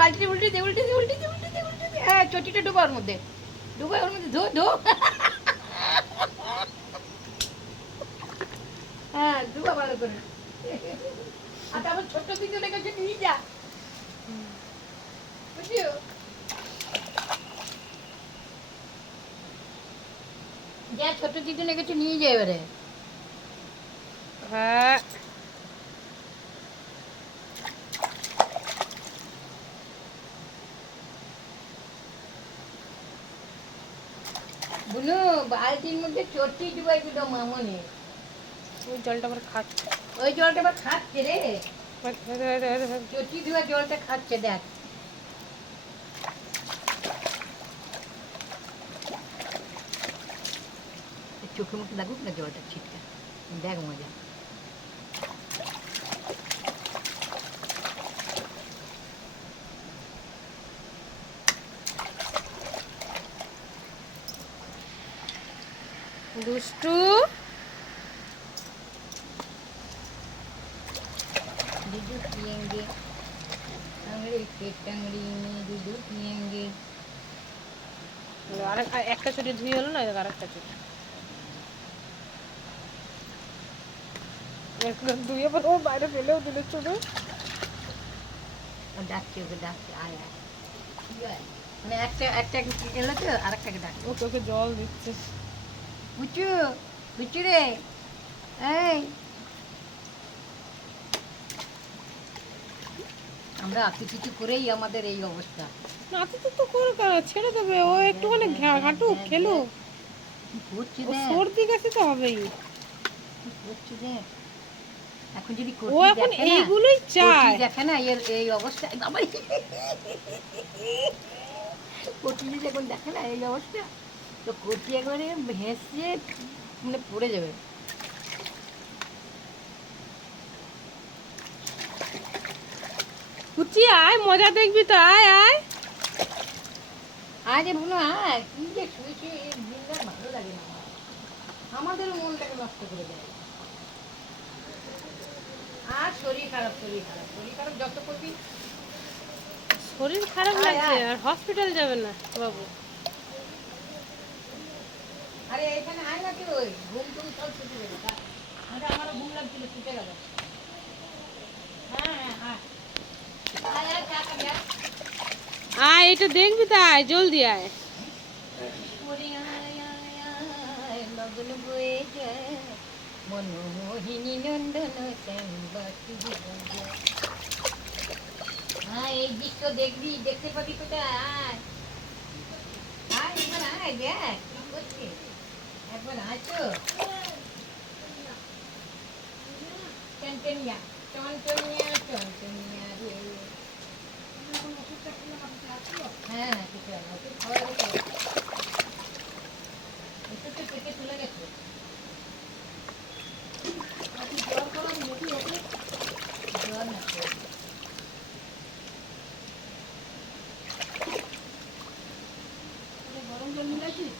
বালতি উল্টে দে উল্টে দে উল্টে দে উল্টে দে উল্টে দে। হ্যাঁ চটিটা ডুবো ওর মধ্যে, ডুবো ওর মধ্যে, ধো ধো। হ্যাঁ ডুবো ভালো করে। আর তারপর ছোট্ট দিদির কাছে নিয়ে যা, বুঝিও। যা ছোট দিদির কাছে নিয়ে যায় এবারে। হ্যাঁ বুনু বালতির মধ্যে চটি ডুবাই দিল মামনি। ওই জলটা আবার খাচ্ছে। ওই জলটা আবার খাচ্ছে রে, চটি ধোয়া জলটা খাচ্ছে দেখ। চোখে মুখে লাগুক না জলটা ছিটকে, দেখ মজা। দুষ্টু दूध पियेंगे अंग्रेज के टंगड़ी में दूध पियेंगे। আর একটা চুটি ধুয়ে হলো না, আর একটা চুটি ধুয়ে পরে ও বাইরে ফেলেও দিলে চুড়ো। और डाकছে ওকে ডাকছে, আয় আয় কি হয় মানে একটা একটা এলো তো আরেকটাকে ডাক। ওকে ওকে জল দিচ্ছে। বুচু বুচু রে, এই আমরা আঁকি কিছু করেই আমাদের এই অবস্থা। নাতি তো করে ছেড়ে দেবে, ও একটুখানি ঘাটুক খেলুক। কি করছে ও দেখ, সর্দি কাশি তো হবেই। কি করছে দেখ। এখন যদি ও কোটি এখন দেখে না, এইগুলোই কোটি চায়। দেখে না এর এই অবস্থা, বাবাই কোটি যদি এখন দেখে না এই অবস্থা, তো কোটি একবারে ভেসে মানে পড়ে যাবে। কুচি আয়, মজা দেখবি তো, আয় আয়। আরে বলো হ্যাঁ, কি যে শুয়ে শুয়ে এই দিনটা ভালো লাগে না আমার। আমাদেরও মনটাকে নষ্ট করে দেয়। আর শরীর খারাপ শরীর খারাপ শরীর খারাপ যত করবি। শরীর খারাপ আয়, লাগছে আয়। আর হসপিটাল যাবে না বাবু। আরে এখানে আয় না কি ওই ঘুম টুম সব ছুটে গেল, আমারও ঘুম লাগছিল ছুটে গেল। হ্যাঁ হ্যাঁ আয় আয় আয় চা খাবি আয়। আয় এটা দেখবি তো, আয় জলদি আয়। ওরে আয় আয় আয় লগন বয়ে যায় মনমোহিনী নন্দন শ্যামবাটি বিরাজে। হ্যাঁ এই দৃশ্য দেখবি, দেখতে পাবি কোথায়, আয় আয় একবার আয় দেখ কি করছে, একবার আয় তো। টনটনিয়া টনটনিয়া টনটনিয়া রে। হ্যাঁ হ্যাঁ কিছু হয় না, ওষুধ খাওয়ার আগে ওষুধটা পেটে চলে গেছে। জ্বর না তো। গরম জল মিলাইছিস?